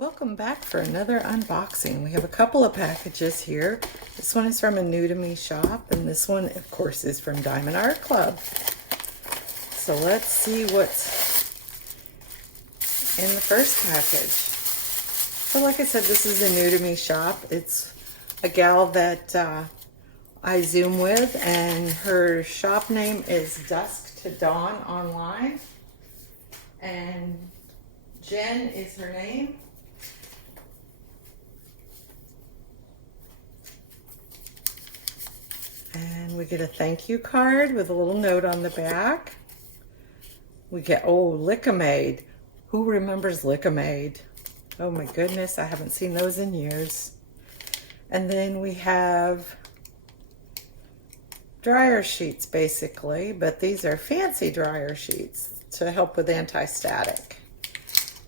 Welcome back for another unboxing. We have a couple of packages here. This one is from a new to me shop, and this one, of course, is from Diamond Art Club. So let's see what's in the first package. So like I said, this is a new to me shop. It's a gal that I Zoom with, and her shop name is Dusktodawn Online, and Jen is her name. And we get a thank you card with a little note on the back. We get, oh, Lick-A-Maid. Who remembers Lick-A-Maid? Oh my goodness, I haven't seen those in years. And then we have dryer sheets basically, but these are fancy dryer sheets to help with anti-static.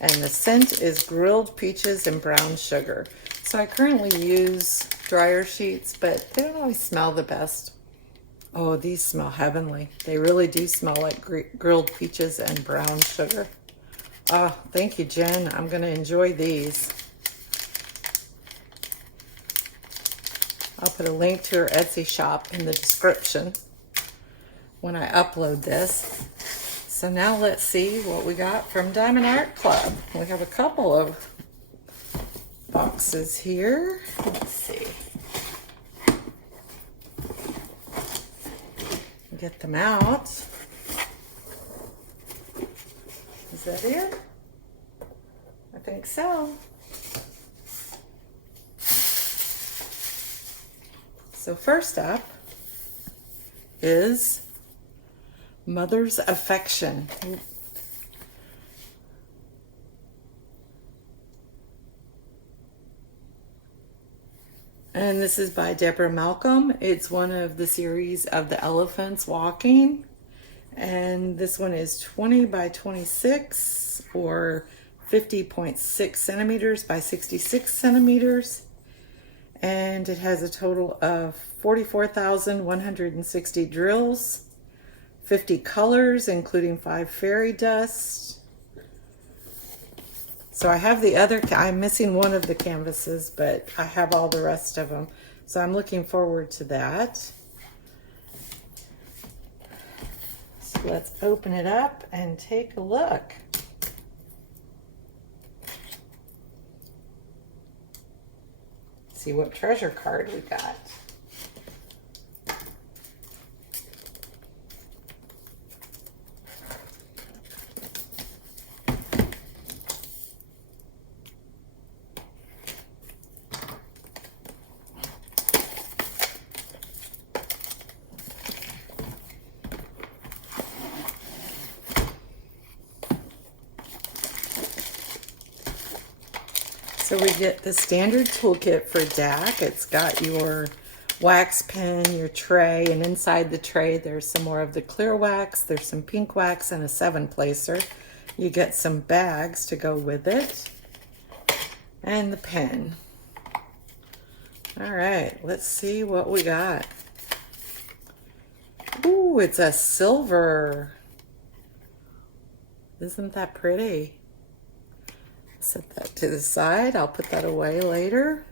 And the scent is grilled peaches and brown sugar. So I currently use dryer sheets, but they don't always smell the best. Oh, these smell heavenly. They really do smell like grilled peaches and brown sugar. Oh, thank you, Jen. I'm going to enjoy these. I'll put a link to her Etsy shop in the description when I upload this. So now let's see what we got from Diamond Art Club. We have a couple of boxes here. Let's see. Get them out. Is that it? I think so. So first up is Mother's Affection. And this is by Deborah Malcolm. It's one of the series of the elephants walking. And this one is 20 by 26 or 50.6 centimeters by 66 centimeters. And it has a total of 44,160 drills, 50 colors, including 5 fairy dust. So I have the other, I'm missing one of the canvases, but I have all the rest of them. So I'm looking forward to that. So let's open it up and take a look. See what treasure card we got. So we get the standard toolkit for DAC. It's got your wax pen, your tray, and inside the tray there's some more of the clear wax, there's some pink wax, and a 7-placer. You get some bags to go with it, and the pen. All right, let's see what we got. Ooh, it's a silver. Isn't that pretty? Set that to the side. I'll put that away later.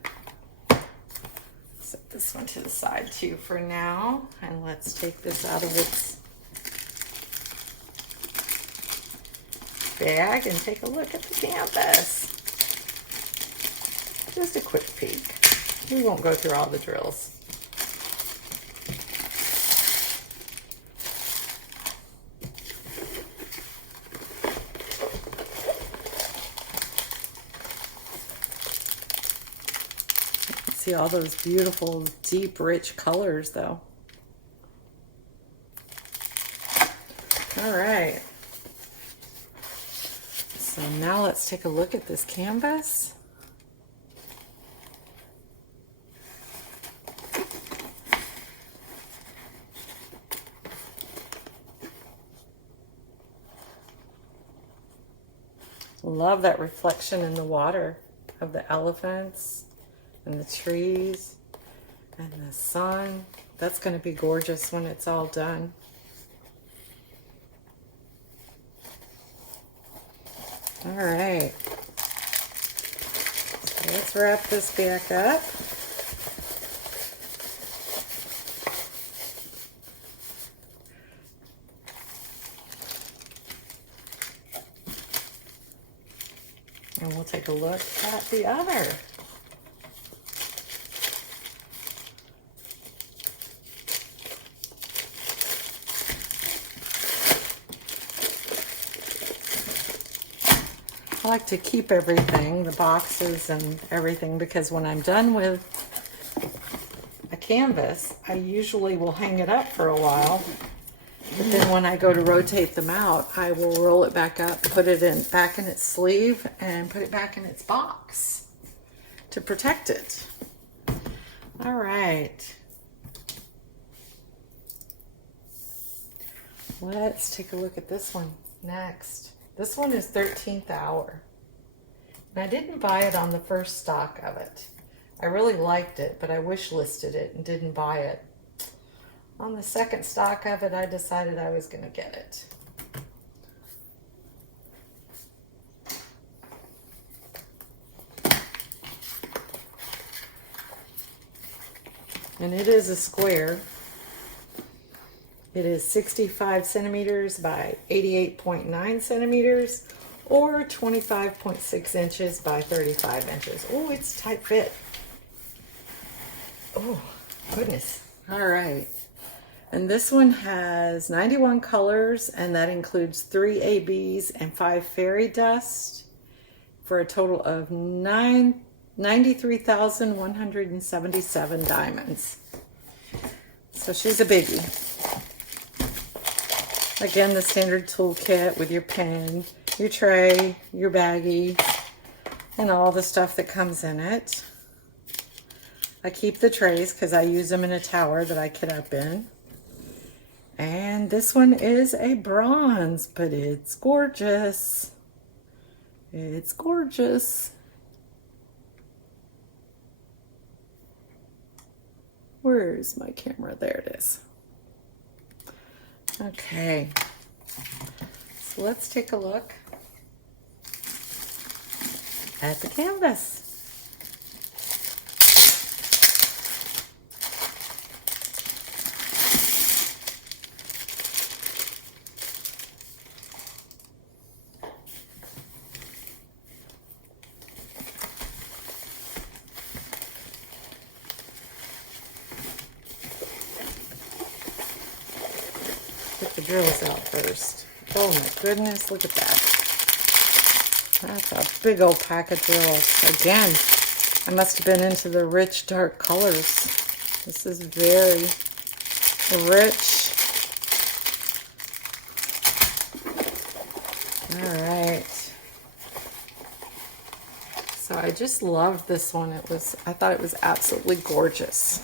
Set this one to the side too for now. And let's take this out of its bag and take a look at the canvas. Just a quick peek. We won't go through all the drills. See all those beautiful, deep, rich colors, though. All right. So now let's take a look at this canvas. Love that reflection in the water of the elephants and the trees and the sun. That's going to be gorgeous when it's all done. All right. let's wrap this back up. And we'll take a look at the other. I like to keep everything, the boxes and everything, because when I'm done with a canvas, I usually will hang it up for a while. But then when I go to rotate them out, I will roll it back up, put it back in its sleeve, and put it back in its box to protect it. All right. Let's take a look at this one next. This one is 13th Hour. And I didn't buy it on the first stock of it. I really liked it, but I wish listed it and didn't buy it. On the second stock of it, I decided I was going to get it. And it is a square. It is 65 centimeters by 88.9 centimeters or 25.6 inches by 35 inches. Oh, it's tight fit. Oh, goodness. All right. And this one has 91 colors, and that includes 3 ABs and 5 fairy dust for a total of 93,177 diamonds. So she's a biggie. Again, the standard toolkit with your pen, your tray, your baggie, and all the stuff that comes in it. I keep the trays because I use them in a tower that I kit up in. And this one is a bronze, but it's gorgeous. It's gorgeous. Where's my camera? There it is. Okay, so let's take a look at the canvas. Get the drills out first. Oh my goodness, look at that. That's a big old pack of drills. Again, I must have been into the rich, dark colors. This is very rich. All right. So I just loved this one. I thought it was absolutely gorgeous.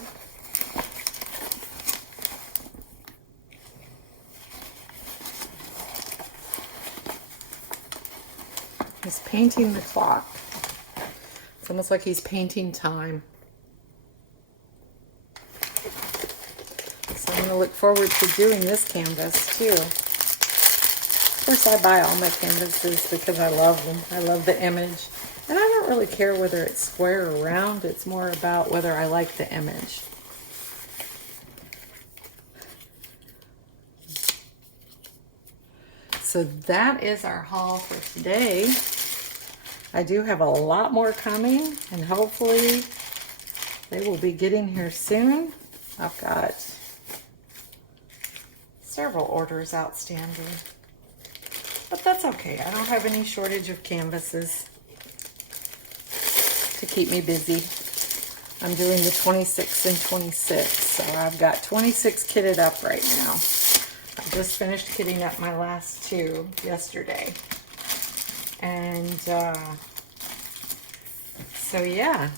He's painting the clock. It's almost like he's painting time. So I'm going to look forward to doing this canvas too. Of course, I buy all my canvases because I love them. I love the image. And I don't really care whether it's square or round. It's more about whether I like the image. So that is our haul for today. I do have a lot more coming, and hopefully they will be getting here soon. I've got several orders outstanding, but that's okay. I don't have any shortage of canvases to keep me busy. I'm doing the 26 and 26, so I've got 26 kitted up right now. I just finished kitting up my last 2 yesterday. And so yeah,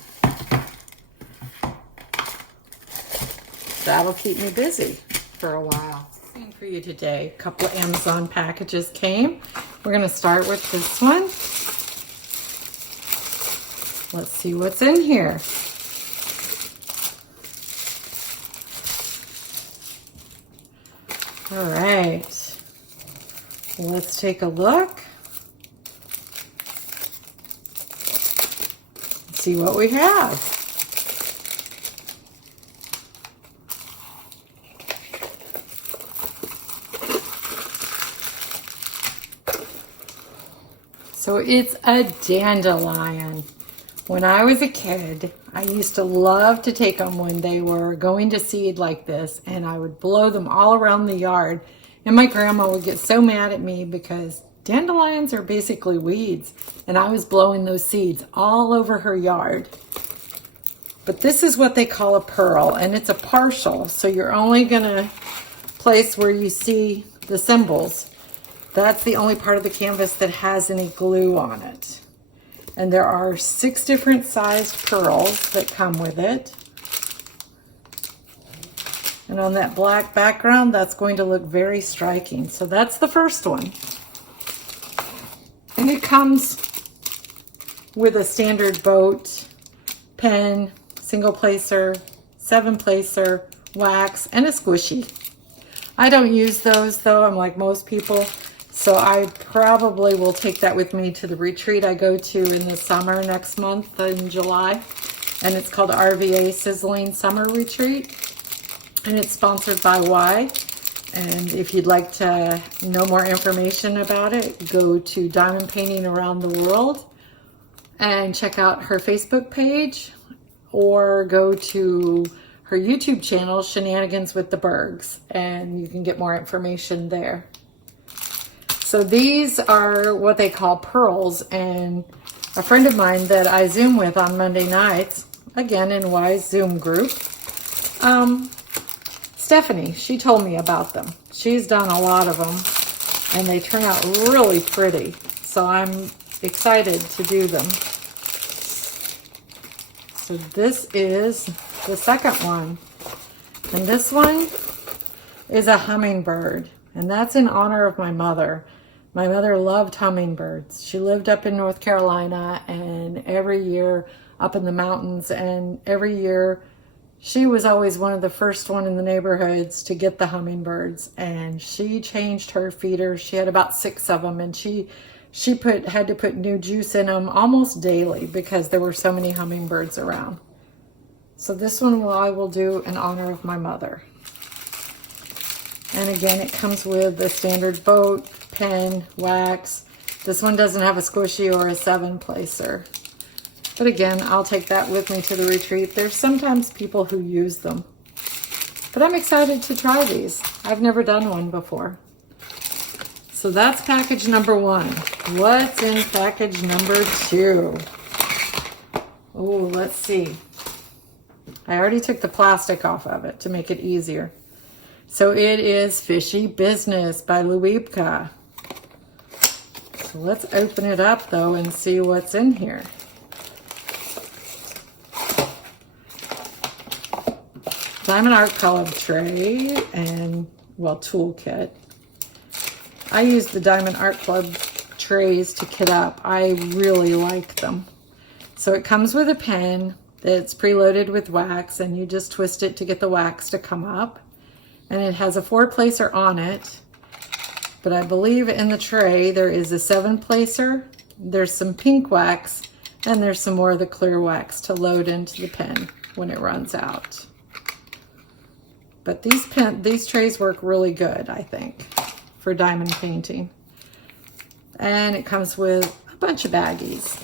that'll keep me busy for a while. For you today, a couple of Amazon packages came. We're going to start with this one. Let's see what's in here. All right, let's take a look. see what we have. So it's a dandelion. When I was a kid, I used to love to take them when they were going to seed like this, and I would blow them all around the yard. And my grandma would get so mad at me because dandelions are basically weeds, and I was blowing those seeds all over her yard. But this is what they call a pearl, and it's a partial, so you're only gonna place where you see the symbols. That's the only part of the canvas that has any glue on it. And there are 6 different sized pearls that come with it. And on that black background, that's going to look very striking. So that's the first one. And it comes with a standard boat, pen, single placer, 7 placer, wax, and a squishy. I don't use those though, I'm like most people. So I probably will take that with me to the retreat I go to in the summer next month in July. And it's called RVA Sizzling Summer Retreat. And it's sponsored by Y. And if you'd like to know more information about it, go to Diamond Painting Around the World and check out her Facebook page, or go to her YouTube channel, Shenanigans with the Bergs, and you can get more information there. So these are what they call pearls, and a friend of mine that I Zoom with on Monday nights, again in Y's Zoom group, Stephanie, she told me about them. She's done a lot of them, and they turn out really pretty. So I'm excited to do them. So this is the second one. And this one is a hummingbird. And that's in honor of my mother. My mother loved hummingbirds. She lived up in North Carolina, and every year up in the mountains, and every year she was always one of the first one in the neighborhoods to get the hummingbirds. And she changed her feeders. She had about 6 of them, and she had to put new juice in them almost daily because there were so many hummingbirds around. So this one I will do in honor of my mother. And again, it comes with a standard boat, pen, wax. This one doesn't have a squishy or a 7 placer. But again, I'll take that with me to the retreat. There's sometimes people who use them. But I'm excited to try these. I've never done one before. So that's package number 1. What's in package number 2? Oh, let's see. I already took the plastic off of it to make it easier. So it is Fishy Business by Luibka. So let's open it up though and see what's in here. Diamond Art Club tray and, well, toolkit. I use the Diamond Art Club trays to kit up. I really like them. So it comes with a pen that's preloaded with wax, and you just twist it to get the wax to come up. And it has a 4 placer on it, but I believe in the tray there is a 7 placer, there's some pink wax, and there's some more of the clear wax to load into the pen when it runs out. But these trays work really good, I think, for diamond painting. And it comes with a bunch of baggies.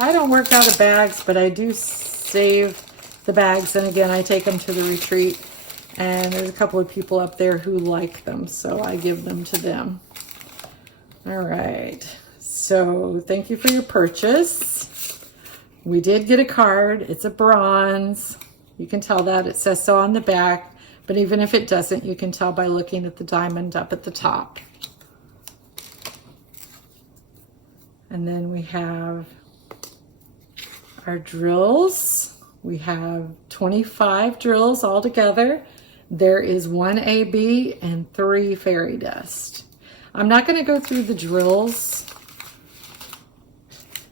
I don't work out of bags, but I do save the bags, and again, I take them to the retreat. And there's a couple of people up there who like them, so I give them to them. All right, so thank you for your purchase. We did get a card. It's a bronze. You can tell that. It says so on the back, but even if it doesn't, you can tell by looking at the diamond up at the top. And then we have our drills. We have 25 drills all together. There is 1 AB and 3 fairy dust. I'm not going to go through the drills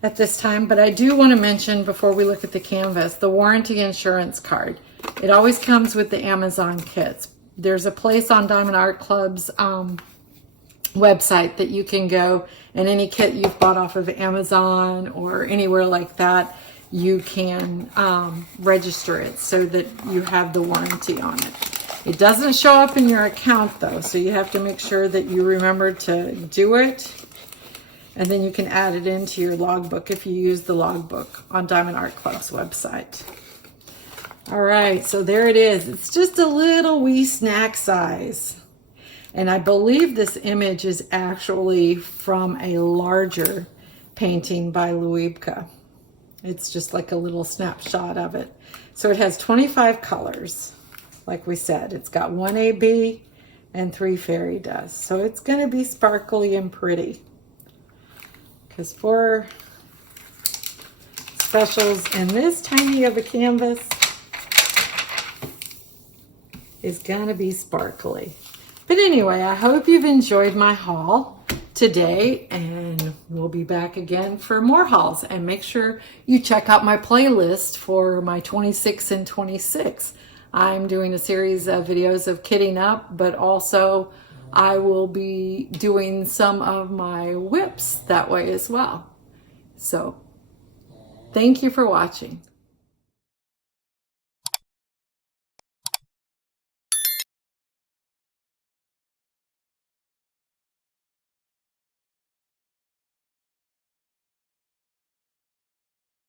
at this time, but I do want to mention before we look at the canvas, the warranty insurance card. It always comes with the Amazon kits. There's a place on Diamond Art Club's website that you can go, and any kit you've bought off of Amazon or anywhere like that, you can register it so that you have the warranty on it. It doesn't show up in your account though, so you have to make sure that you remember to do it. And then you can add it into your logbook if you use the logbook on Diamond Art Club's website. All right, so there it is. It's just a little wee snack size. And I believe this image is actually from a larger painting by Luibka. It's just like a little snapshot of it. So it has 25 colors. Like we said, it's got 1 AB and 3 fairy dust. So it's going to be sparkly and pretty. Because for specials in this tiny of a canvas is going to be sparkly. But anyway, I hope you've enjoyed my haul today, and we'll be back again for more hauls. And make sure you check out my playlist for my 26 and 26. I'm doing a series of videos of kitting up, but also I will be doing some of my whips that way as well. So thank you for watching.